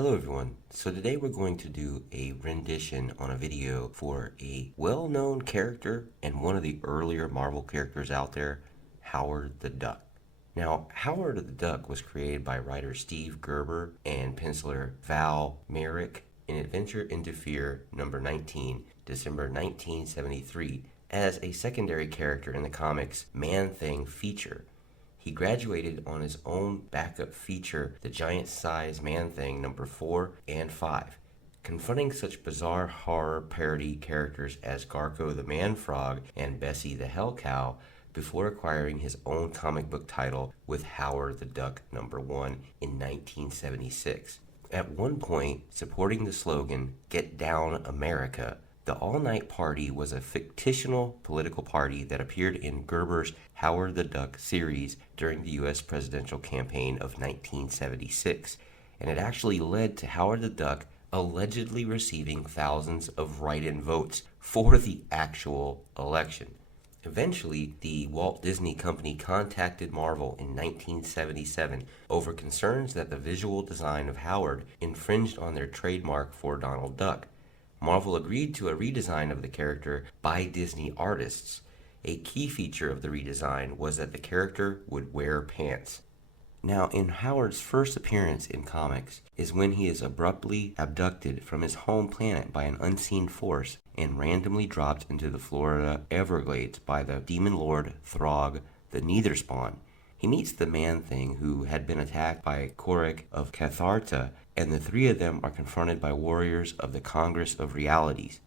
Hello everyone. So today we're going to do a rendition on a video for a well-known character and one of the earlier Marvel characters out there, Howard the Duck. Now, Howard the Duck was created by writer Steve Gerber and penciler Val Merrick in Adventure into Fear number 19, December 1973, as a secondary character in the comics Man-Thing feature. He graduated on his own backup feature, The Giant-Size Man-Thing number 4 and 5. Confronting such bizarre horror parody characters as Garko the Man-Frog and Bessie the Hell Cow before acquiring his own comic book title with Howard the Duck number 1 in 1976. At one point, supporting the slogan, "Get Down America," the All-Night Party was a fictional political party that appeared in Gerber's Howard the Duck series during the U.S. presidential campaign of 1976, and it actually led to Howard the Duck allegedly receiving thousands of write-in votes for the actual election. Eventually, the Walt Disney Company contacted Marvel in 1977 over concerns that the visual design of Howard infringed on their trademark for Donald Duck. Marvel agreed to a redesign of the character by Disney artists. A key feature of the redesign was that the character would wear pants. Now, in Howard's first appearance in comics is when he is abruptly abducted from his home planet by an unseen force and randomly dropped into the Florida Everglades by the demon lord Throg the Neatherspawn. He meets the Man-Thing, who had been attacked by Korik of Catharta, and the three of them are confronted by warriors of the Congress of Realities.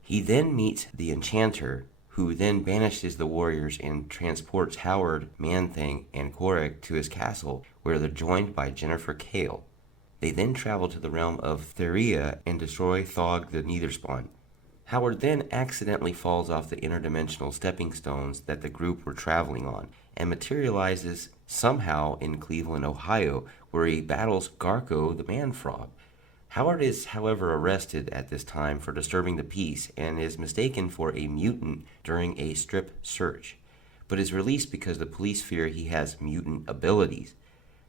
He then meets the Enchanter, who then banishes the warriors and transports Howard, Man-Thing, and Korik to his castle, where they're joined by Jennifer Kale. They then travel to the realm of Theria and destroy Thog the Neatherspawn. Howard then accidentally falls off the interdimensional stepping stones that the group were traveling on and materializes somehow in Cleveland, Ohio, where he battles Garko the Man-Frog. Howard is, however, arrested at this time for disturbing the peace and is mistaken for a mutant during a strip search, but is released because the police fear he has mutant abilities.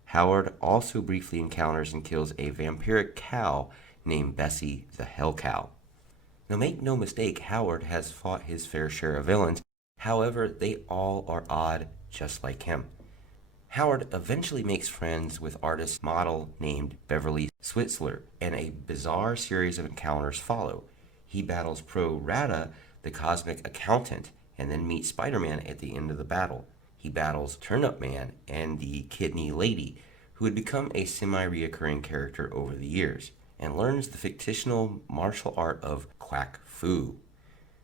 Howard also briefly encounters and kills a vampiric cow named Bessie the Hell Cow. Now, make no mistake, Howard has fought his fair share of villains. However, they all are odd, just like him. Howard eventually makes friends with artist model named Beverly Switzler, and a bizarre series of encounters follow. He battles Pro Rata, the cosmic accountant, and then meets Spider-Man at the end of the battle. He battles Turnip Man and the Kidney Lady, who would become a semi-reoccurring character over the years, and learns the fictional martial art of Quack Fu.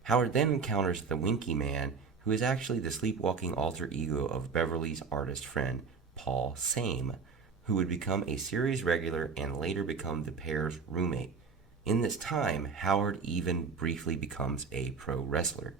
Howard then encounters the Winky Man, who is actually the sleepwalking alter ego of Beverly's artist friend, Paul Same, who would become a series regular and later become the pair's roommate. In this time, Howard even briefly becomes a pro wrestler.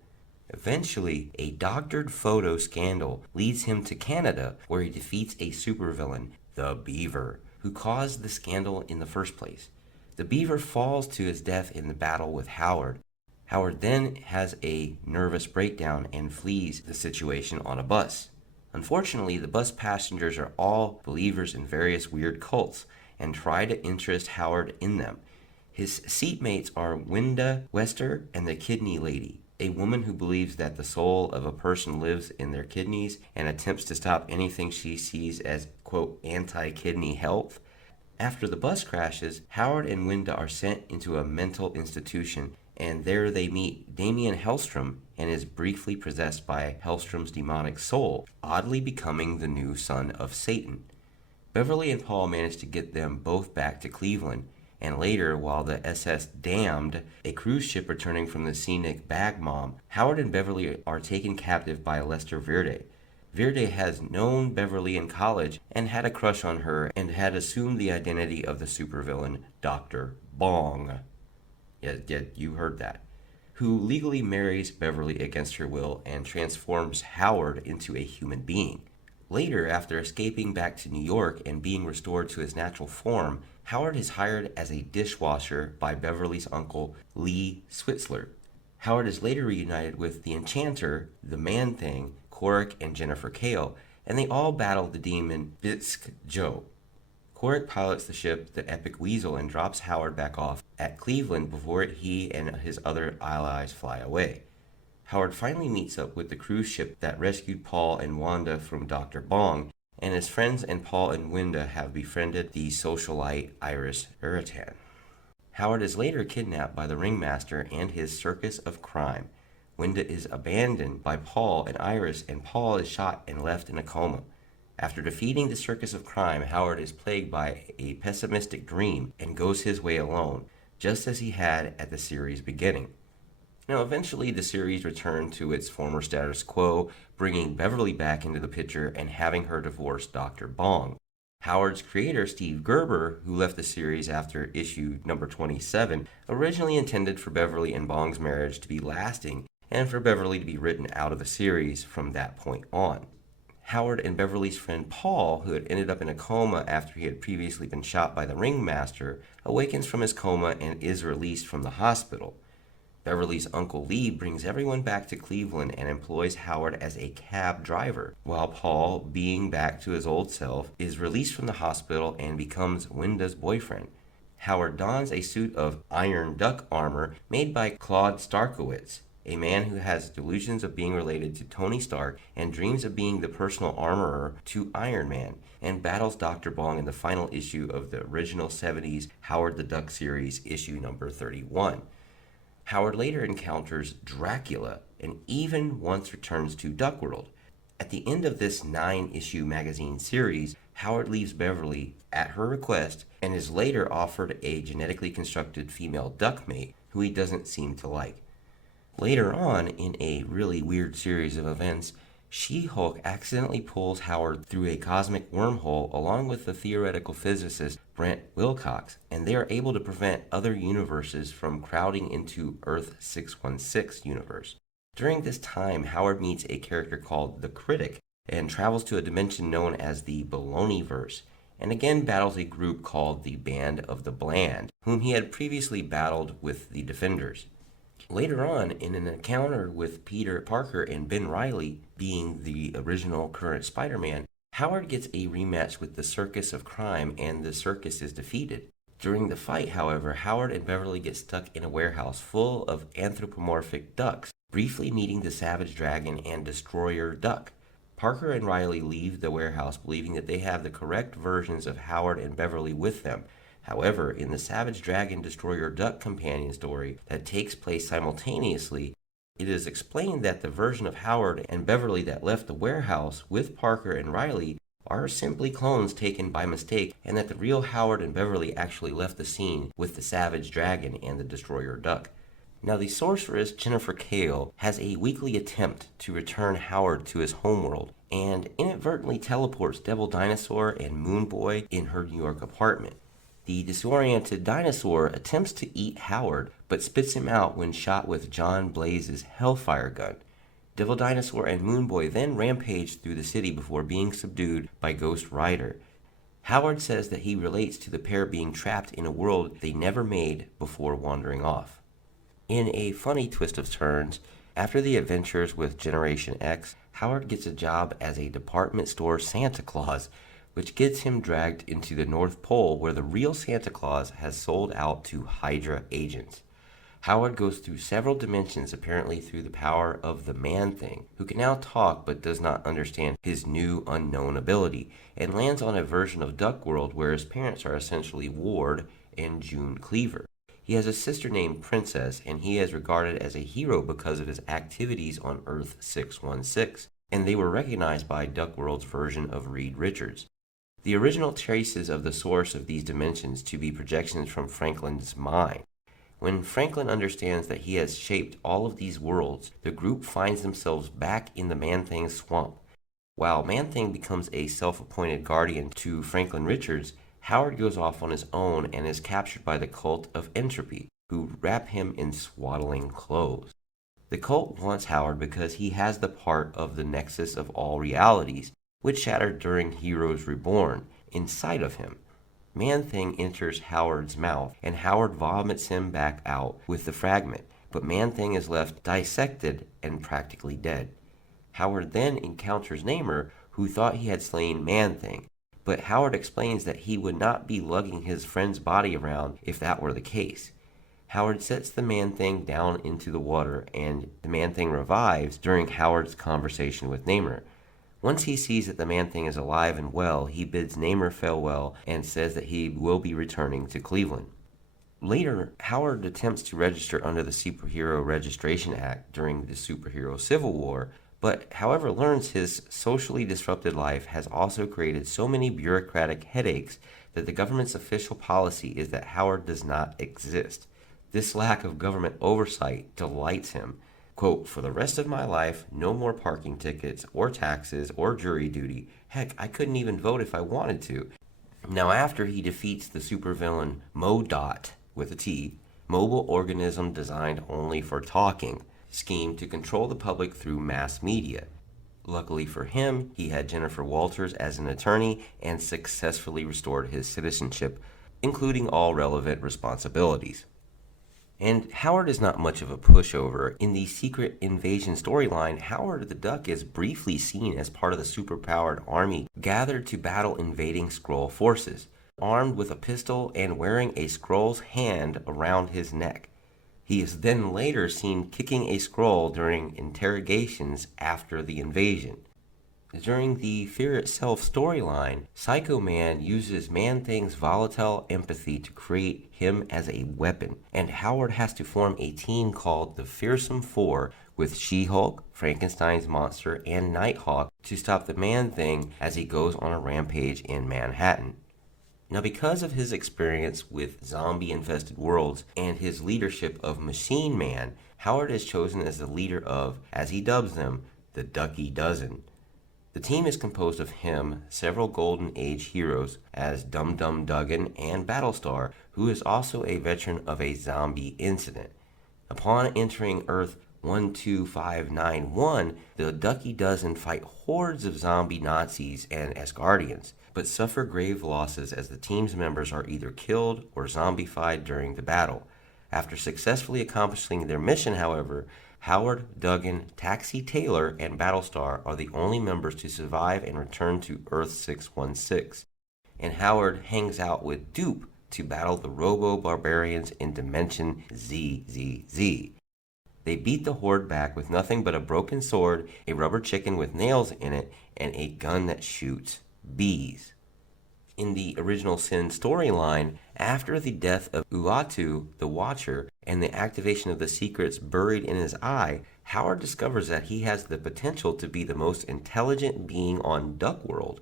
Eventually, a doctored photo scandal leads him to Canada, where he defeats a supervillain, the Beaver, who caused the scandal in the first place. The Beaver falls to his death in the battle with Howard. Howard then has a nervous breakdown and flees the situation on a bus. Unfortunately, the bus passengers are all believers in various weird cults and try to interest Howard in them. His seatmates are Wenda Wester and the Kidney Lady, a woman who believes that the soul of a person lives in their kidneys and attempts to stop anything she sees as, quote, anti-kidney health. After the bus crashes, Howard and Wenda are sent into a mental institution, and there they meet Damien Hellstrom and is briefly possessed by Hellstrom's demonic soul, oddly becoming the new son of Satan. Beverly and Paul manage to get them both back to Cleveland, and later, while the SS Damned, a cruise ship returning from the scenic Bagmom, Howard and Beverly are taken captive by Lester Verde. Verde has known Beverly in college and had a crush on her and had assumed the identity of the supervillain Dr. Bong. Yeah, you heard that. Who legally marries Beverly against her will and transforms Howard into a human being. Later, after escaping back to New York and being restored to his natural form, Howard is hired as a dishwasher by Beverly's uncle, Lee Switzler. Howard is later reunited with the Enchanter, the Man-Thing, Korik, and Jennifer Kale, and they all battle the demon Bitsk Joe. Korik pilots the ship, the Epic Weasel, and drops Howard back off at Cleveland before he and his other allies fly away. Howard finally meets up with the cruise ship that rescued Paul and Wanda from Dr. Bong, and his friends and Paul and Wanda have befriended the socialite Iris Uritan. Howard is later kidnapped by the ringmaster and his circus of crime. Wanda is abandoned by Paul and Iris, and Paul is shot and left in a coma. After defeating the circus of crime, Howard is plagued by a pessimistic dream and goes his way alone, just as he had at the series' beginning. Now, eventually, the series returned to its former status quo, bringing Beverly back into the picture and having her divorce Dr. Bong. Howard's creator, Steve Gerber, who left the series after issue number 27, originally intended for Beverly and Bong's marriage to be lasting and for Beverly to be written out of the series from that point on. Howard and Beverly's friend Paul, who had ended up in a coma after he had previously been shot by the ringmaster, awakens from his coma and is released from the hospital. Beverly's Uncle Lee brings everyone back to Cleveland and employs Howard as a cab driver, while Paul, being back to his old self, is released from the hospital and becomes Wanda's boyfriend. Howard dons a suit of iron duck armor made by Claude Starkowitz, a man who has delusions of being related to Tony Stark and dreams of being the personal armorer to Iron Man, and battles Dr. Bong in the final issue of the original 70s Howard the Duck series, issue number 31. Howard later encounters Dracula and even once returns to Duckworld. At the end of this 9-issue magazine series, Howard leaves Beverly at her request and is later offered a genetically constructed female duck mate who he doesn't seem to like. Later on, in a really weird series of events, She-Hulk accidentally pulls Howard through a cosmic wormhole along with the theoretical physicist Brent Wilcox, and they are able to prevent other universes from crowding into Earth 616 universe. During this time, Howard meets a character called the Critic and travels to a dimension known as the Baloneyverse, and again battles a group called the Band of the Bland, whom he had previously battled with the Defenders. Later on, in an encounter with Peter Parker and Ben Reilly, being the original current Spider-Man, Howard gets a rematch with the Circus of Crime and the circus is defeated. During the fight, however, Howard and Beverly get stuck in a warehouse full of anthropomorphic ducks, briefly meeting the Savage Dragon and Destroyer Duck. Parker and Reilly leave the warehouse believing that they have the correct versions of Howard and Beverly with them. However, in the Savage Dragon Destroyer Duck companion story that takes place simultaneously, it is explained that the version of Howard and Beverly that left the warehouse with Parker and Reilly are simply clones taken by mistake, and that the real Howard and Beverly actually left the scene with the Savage Dragon and the Destroyer Duck. Now, the sorceress Jennifer Kale has a weekly attempt to return Howard to his homeworld and inadvertently teleports Devil Dinosaur and Moon Boy in her New York apartment. The disoriented dinosaur attempts to eat Howard, but spits him out when shot with John Blaze's Hellfire gun. Devil Dinosaur and Moon Boy then rampage through the city before being subdued by Ghost Rider. Howard says that he relates to the pair being trapped in a world they never made before wandering off. In a funny twist of turns, after the adventures with Generation X, Howard gets a job as a department store Santa Claus, which gets him dragged into the North Pole where the real Santa Claus has sold out to Hydra agents. Howard goes through several dimensions, apparently through the power of the Man-Thing, who can now talk but does not understand his new unknown ability, and lands on a version of Duckworld where his parents are essentially Ward and June Cleaver. He has a sister named Princess, and he is regarded as a hero because of his activities on Earth 616, and they were recognized by Duckworld's version of Reed Richards. The original traces of the source of these dimensions to be projections from Franklin's mind. When Franklin understands that he has shaped all of these worlds, the group finds themselves back in the Man-Thing swamp. While Man-Thing becomes a self-appointed guardian to Franklin Richards, Howard goes off on his own and is captured by the cult of Entropy, who wrap him in swaddling clothes. The cult wants Howard because he has the part of the nexus of all realities, which shattered during Heroes Reborn, inside of him. Man-Thing enters Howard's mouth, and Howard vomits him back out with the fragment, but Man-Thing is left dissected and practically dead. Howard then encounters Namor, who thought he had slain Man-Thing, but Howard explains that he would not be lugging his friend's body around if that were the case. Howard sets the Man-Thing down into the water, and the Man-Thing revives during Howard's conversation with Namor. Once he sees that the Man-Thing is alive and well, he bids Namor farewell and says that he will be returning to Cleveland. Later, Howard attempts to register under the Superhero Registration Act during the Superhero Civil War, but however learns his socially disrupted life has also created so many bureaucratic headaches that the government's official policy is that Howard does not exist. This lack of government oversight delights him. Quote, "For the rest of my life, no more parking tickets or taxes or jury duty. Heck, I couldn't even vote if I wanted to." Now, after he defeats the supervillain MoDOT, with a T, mobile organism designed only for talking, scheme to control the public through mass media. Luckily for him, he had Jennifer Walters as an attorney and successfully restored his citizenship, including all relevant responsibilities. And Howard is not much of a pushover. In the Secret Invasion storyline, Howard the Duck is briefly seen as part of the superpowered army gathered to battle invading Skrull forces, armed with a pistol and wearing a Skrull's hand around his neck. He is then later seen kicking a Skrull during interrogations after the invasion. During the Fear Itself storyline, Psycho Man uses Man-Thing's volatile empathy to create him as a weapon, and Howard has to form a team called the Fearsome Four with She-Hulk, Frankenstein's monster, and Nighthawk to stop the Man-Thing as he goes on a rampage in Manhattan. Now, because of his experience with zombie-infested worlds and his leadership of Machine Man, Howard is chosen as the leader of, as he dubs them, the Ducky Dozen. The team is composed of him, several Golden Age heroes as Dum Dum Dugan and Battlestar, who is also a veteran of a zombie incident. Upon entering Earth 12591, the Ducky Dozen fight hordes of zombie Nazis and Asgardians, but suffer grave losses as the team's members are either killed or zombified during the battle. After successfully accomplishing their mission, however, Howard, Duggan, Taxi Taylor, and Battlestar are the only members to survive and return to Earth 616, and Howard hangs out with Dupe to battle the Robo-Barbarians in Dimension ZZZ. They beat the Horde back with nothing but a broken sword, a rubber chicken with nails in it, and a gun that shoots bees. In the original Sin storyline, after the death of Uatu, the Watcher, and the activation of the secrets buried in his eye, Howard discovers that he has the potential to be the most intelligent being on Duck World.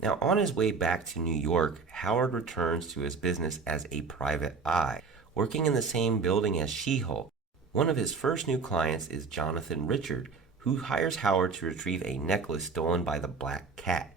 Now, on his way back to New York, Howard returns to his business as a private eye, working in the same building as She-Hulk. One of his first new clients is Jonathan Richard, who hires Howard to retrieve a necklace stolen by the Black Cat.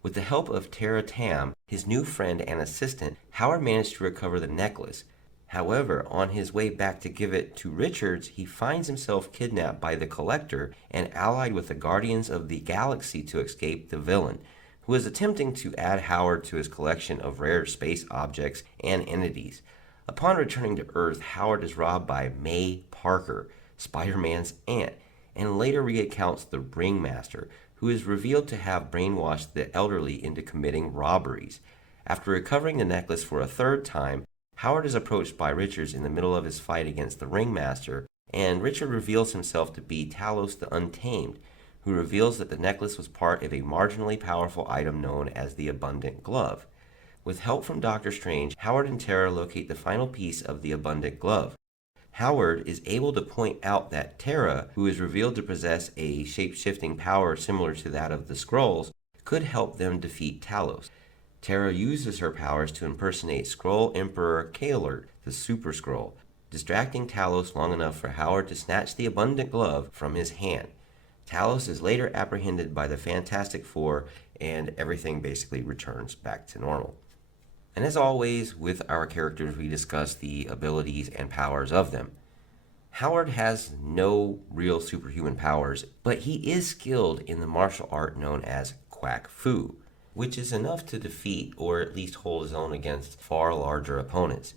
With the help of Tara Tam, his new friend and assistant, Howard managed to recover the necklace. However, on his way back to give it to Richards, he finds himself kidnapped by the Collector and allied with the Guardians of the Galaxy to escape the villain, who is attempting to add Howard to his collection of rare space objects and entities. Upon returning to Earth, Howard is robbed by May Parker, Spider-Man's aunt, and later recounts the Ringmaster, who is revealed to have brainwashed the elderly into committing robberies. After recovering the necklace for a third time, Howard is approached by Richards in the middle of his fight against the Ringmaster, and Richard reveals himself to be Talos the Untamed, who reveals that the necklace was part of a marginally powerful item known as the Abundant Glove. With help from Doctor Strange, Howard and Tara locate the final piece of the Abundant Glove. Howard is able to point out that Tara, who is revealed to possess a shape-shifting power similar to that of the Skrulls, could help them defeat Talos. Tara uses her powers to impersonate Skrull Emperor Kaelert, the Super Skrull, distracting Talos long enough for Howard to snatch the Abundant Glove from his hand. Talos is later apprehended by the Fantastic Four, and everything basically returns back to normal. And as always, with our characters, we discuss the abilities and powers of them. Howard has no real superhuman powers, but he is skilled in the martial art known as Quack Fu, which is enough to defeat or at least hold his own against far larger opponents.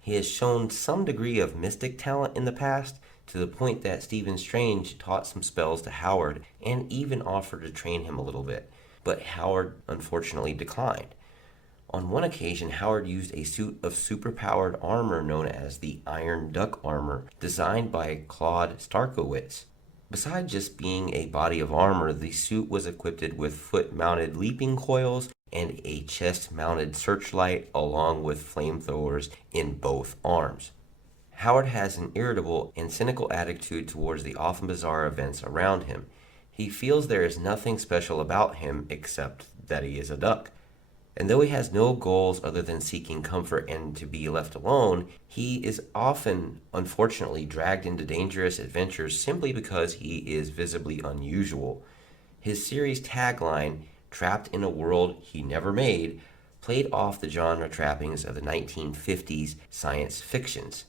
He has shown some degree of mystic talent in the past, to the point that Stephen Strange taught some spells to Howard and even offered to train him a little bit. but Howard unfortunately declined. On one occasion, Howard used a suit of superpowered armor known as the Iron Duck armor, designed by Claude Starkowitz. Besides just being a body of armor, the suit was equipped with foot-mounted leaping coils and a chest-mounted searchlight along with flamethrowers in both arms. Howard has an irritable and cynical attitude towards the often bizarre events around him. He feels there is nothing special about him except that he is a duck. And though he has no goals other than seeking comfort and to be left alone, he is often, unfortunately, dragged into dangerous adventures simply because he is visibly unusual. His series tagline, "Trapped in a World He Never Made," played off the genre trappings of the 1950s science fictions.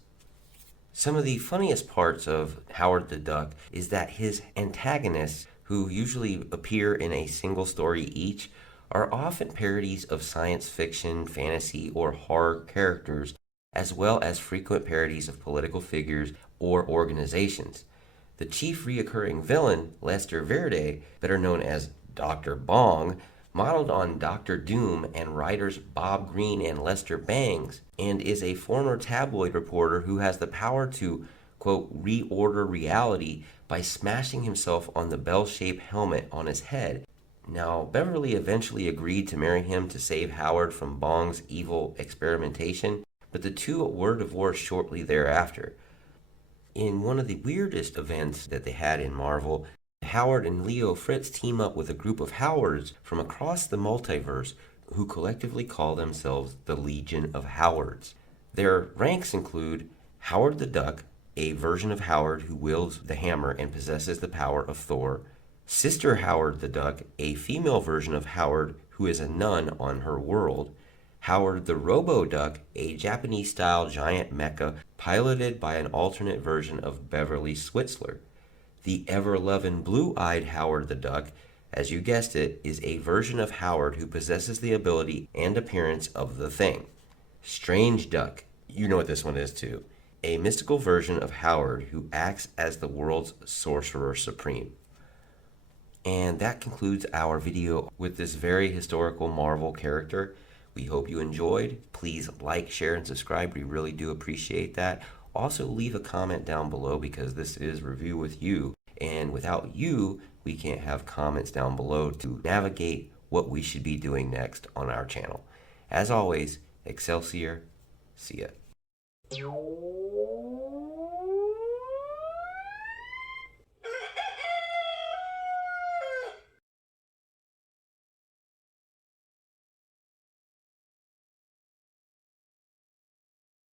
Some of the funniest parts of Howard the Duck is that his antagonists, who usually appear in a single story each, are often parodies of science fiction, fantasy, or horror characters, as well as frequent parodies of political figures or organizations. The chief reoccurring villain, Lester Verde, better known as Dr. Bong, modeled on Dr. Doom and writers Bob Greene and Lester Bangs, and is a former tabloid reporter who has the power to, quote, reorder reality by smashing himself on the bell-shaped helmet on his head. Now, Beverly eventually agreed to marry him to save Howard from Bong's evil experimentation, but the two were divorced shortly thereafter. In one of the weirdest events that they had in Marvel, Howard and Leo Fritz team up with a group of Howards from across the multiverse who collectively call themselves the Legion of Howards. Their ranks include Howard the Duck, a version of Howard who wields the hammer and possesses the power of Thor; Sister Howard the Duck, a female version of Howard who is a nun on her world; Howard the Robo-Duck, a Japanese-style giant mecha piloted by an alternate version of Beverly Switzler. The ever-loving blue-eyed Howard the Duck, as you guessed it, is a version of Howard who possesses the ability and appearance of the Thing. Strange Duck, you know what this one is too, a mystical version of Howard who acts as the world's sorcerer supreme. And that concludes our video with this very historical Marvel character. We hope you enjoyed. Please like, share, and subscribe. We really do appreciate that. Also, leave a comment down below because this is Review with You. And without you, we can't have comments down below to navigate what we should be doing next on our channel. As always, Excelsior. See ya.